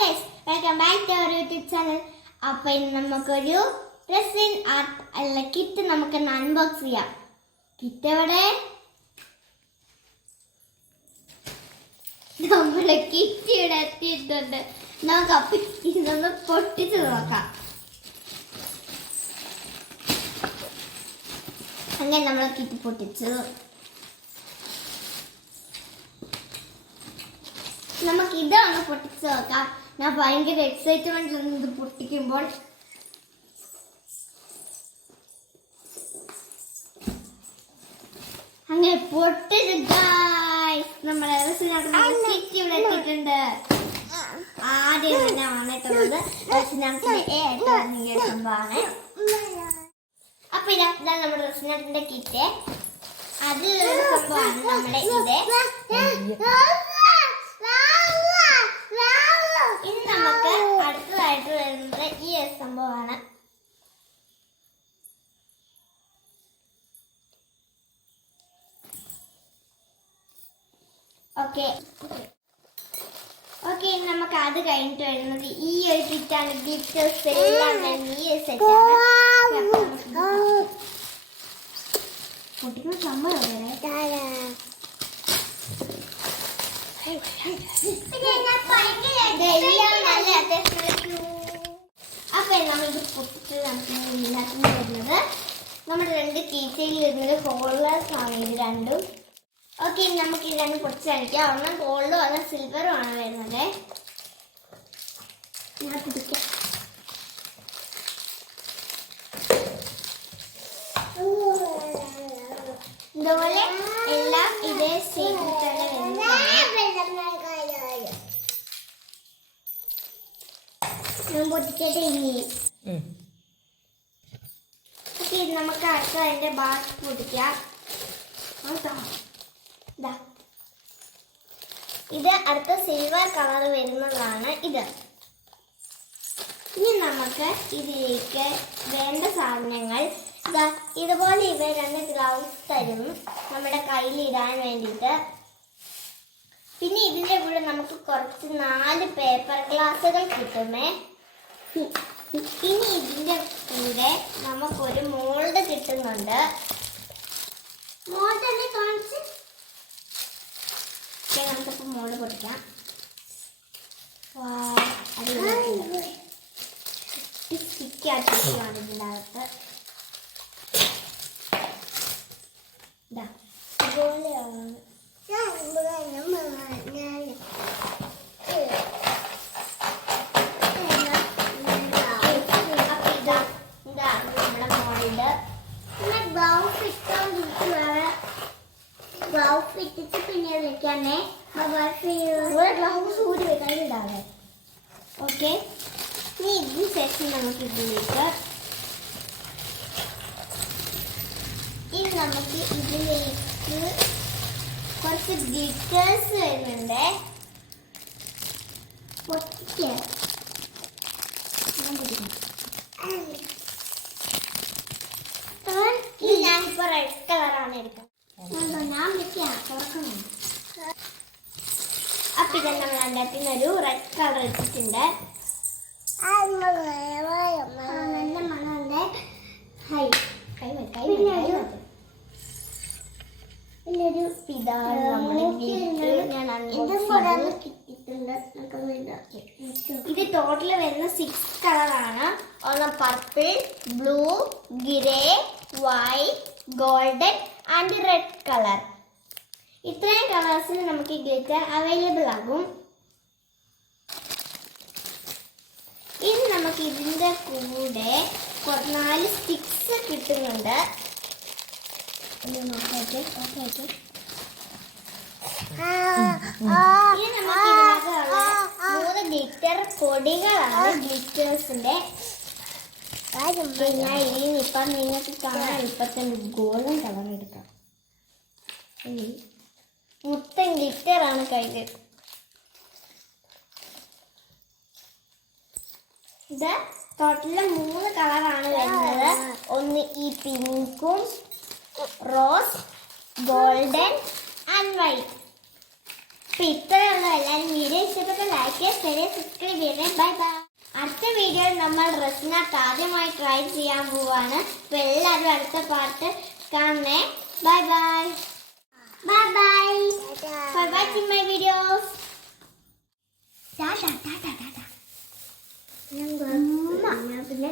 Guys welcome back to our YouTube channel അപ്പോൾ ഇന്ന് നമുക്കൊരു റെസിൻ ആർട്ട് അല്ല കിറ്റ് നമുക്ക് അൺബോക്സ് ചെയ്യാം. കിറ്റ് എവിടെ? നമ്മുടെ കിറ്റ് ഇവിടെ എത്തിയിട്ടുണ്ട്. നമുക്ക് അപ്പം ഇതൊന്ന് പൊട്ടിച്ച് നോക്കാം. അങ്ങനെ നമ്മൾ കിറ്റ് പൊട്ടിച്ചു. നമുക്ക് ഇതാണ് പൊട്ടിച്ച് നോക്കാം. ഞാൻ ഭയങ്കര എക്സൈറ്റ്മെന്റ് ഇത് പൊട്ടിക്കുമ്പോൾ. അങ്ങനെ പൊട്ടിട്ടുണ്ട് ഗായ്സ് നമ്മളെ കിറ്റ് ഇവിടെ എത്തിയിട്ടുണ്ട്. ആദ്യം തന്നെ വന്നിട്ടുള്ളത് സംഭവമാണ്. അപ്പൊ ഇതാ നമ്മുടെ റെസിനാട്ടിന്റെ കിറ്റ് അത് സംഭവമാണ് നമ്മുടെ ഇത് ഇനി നമുക്ക് അടുത്തതായിട്ട് വരുന്നത് ഈ ഒരു സംഭവമാണ് ഓക്കെ ഓക്കെ നമുക്ക് അത് കഴിഞ്ഞിട്ട് വരുന്നത് ഈ ഒരു കിറ്റാണ് ഗിഫ്റ്റേഴ്സ് എല്ലാം ഈ ഒരു സെറ്റാണ് പൊട്ടിക്കുന്ന സംഭവം അപ്പൊ നമ്മൾ ഇത് പൊട്ടിച്ച് നമുക്ക് ഇതിനകത്ത് വരുന്നത്. നമ്മുടെ രണ്ട് കീച്ചയിൽ വരുന്നത് ഹോളേഴ്സ് ആണ്. ഇത് രണ്ടും. ഓക്കെ നമുക്ക് ഇത് കുറച്ച് കളിക്കാം ഒരെണ്ണം ഗോൾഡും ഒരെണ്ണം സിൽവറും ആണ് വരുന്നത്. ഞാൻ പിടിക്കാം. ഇതുപോലെ എല്ലാം ഇതേ ഷേപ്പിൽ തന്നെ വരുന്നതാണ്. ഞാൻ പൊട്ടിക്കട്ടെ ഇനി. ഓക്കെ ഇത് നമുക്ക് അടുത്ത അതിന്റെ ബാക്കി പൊട്ടിക്കാം. ഇത് അടുത്ത സിൽവർ കളർ വരുന്നതാണ് ഇത്. ഇനി നമുക്ക് ഇതിലേക്ക് വേണ്ട സാധനങ്ങൾ. ഇതുപോലെ ഇവ രണ്ട് ഗ്ലൗസ് തരും നമ്മുടെ കയ്യിൽ ഇടാൻ വേണ്ടിയിട്ട്. പിന്നെ ഇതിന്റെ കൂടെ നമുക്ക് കുറച്ച് നാല് പേപ്പർ ഗ്ലാസുകൾ കിട്ടുമേ. ഇനി ഇതിന്റെ കൂടെ നമുക്കൊരു മോൾഡ് കിട്ടുന്നുണ്ട്. മോൾഡ് കാണിച്ച് ഓക്കേ, നമുക്കിപ്പോൾ മോൾ പൊട്ടിക്കാം. അടിപൊളി. ഈ sticky ആക്കിയിരിക്കുവാണ് ഇതിന്റെ അകത്ത് ദാ, ഇതുപോലെയാണ് അപ്പൊ ഇതാ ഇതാണ് നമ്മുടെ മോൾഡ് പിന്നെ ഗ്ലൗസ് ഇട്ടോണ്ടിരിക്കും വേറെ ഗ്ലൗസ് വെച്ചിട്ട് പിന്നെ വിളിക്കാമേ. ഗ്ലൗസ് ഊരി വെക്കാൻ ഇടാതെ ഓക്കെ ഇനി ഇതിന് ശേഷം നമുക്ക് ഇതിലേക്ക് ഇനി നമുക്ക് ഇതിലേക്ക് കുറച്ച് ഗ്ലിറ്റേഴ്സ് വരുന്നുണ്ട്. പൊട്ടിക്കുക ഞാൻ ഇനി ഞാനിപ്പോ റെഡ് കളറാണ് എടുക്കുന്നത് അപ്പൊ ഇത് നമ്മൾ അതിന്റെ ഒരു റെഡ് കളർ ഇട്ടിട്ടുണ്ട് നല്ല മണമുണ്ട്. ഹൈ കൈ കൈ. പിന്നൊരു നമ്മുടെ. ഇത് ടോട്ടൽ വരുന്ന സിക്സ് കളറാണ് ഒന്ന് purple blue grey white golden and red colour. ഇത്രയും കളേഴ്സിൽ നമുക്ക് ഗ്ലിറ്റർ അവൈലബിൾ ആകും. ഇനി നമുക്ക് ഇതിന്റെ കൂടെ നാല് സ്റ്റിക്സ് കിട്ടുന്നുണ്ട്. ഗ്ലിറ്റർ പൊടികളാണ് ഗ്ലിറ്റേഴ്സിന്റെ പിന്നെ ഈ ഇപ്പം നിങ്ങൾക്ക് കാണാൻ ഇപ്പത്തെ ഗോൾഡൻ കളർ എടുക്കാം ഇനി മൊത്തം ഗ്ലിറ്റർ ആണ് കയ്യിൽ ഇത് ടോട്ടൽ മൂന്ന് കളറാണ് വരുന്നത് ഒന്ന് ഈ പിങ്കും റോസ് ഗോൾഡൻ ആൻഡ് വൈറ്റ് അപ്പൊ ഇത്രയുള്ള എല്ലാവരും വീഡിയോ ഇഷ്ടപ്പെട്ട ലൈക്ക് ചെയ്യുക സബ്സ്ക്രൈബ് ചെയ്യണേ ബൈ ബൈ വീഡിയോയിൽ നമ്മൾ ഡ്രസ്സിനകത്ത് ആദ്യമായി ട്രൈ ചെയ്യാൻ പോവാണ്. അപ്പൊ എല്ലാവരും അടുത്ത പാട്ട് കാണണേ. Bye bye bye bye bye bye to my videos Tata ടാറ്റ ടാറ്റ പിന്നെ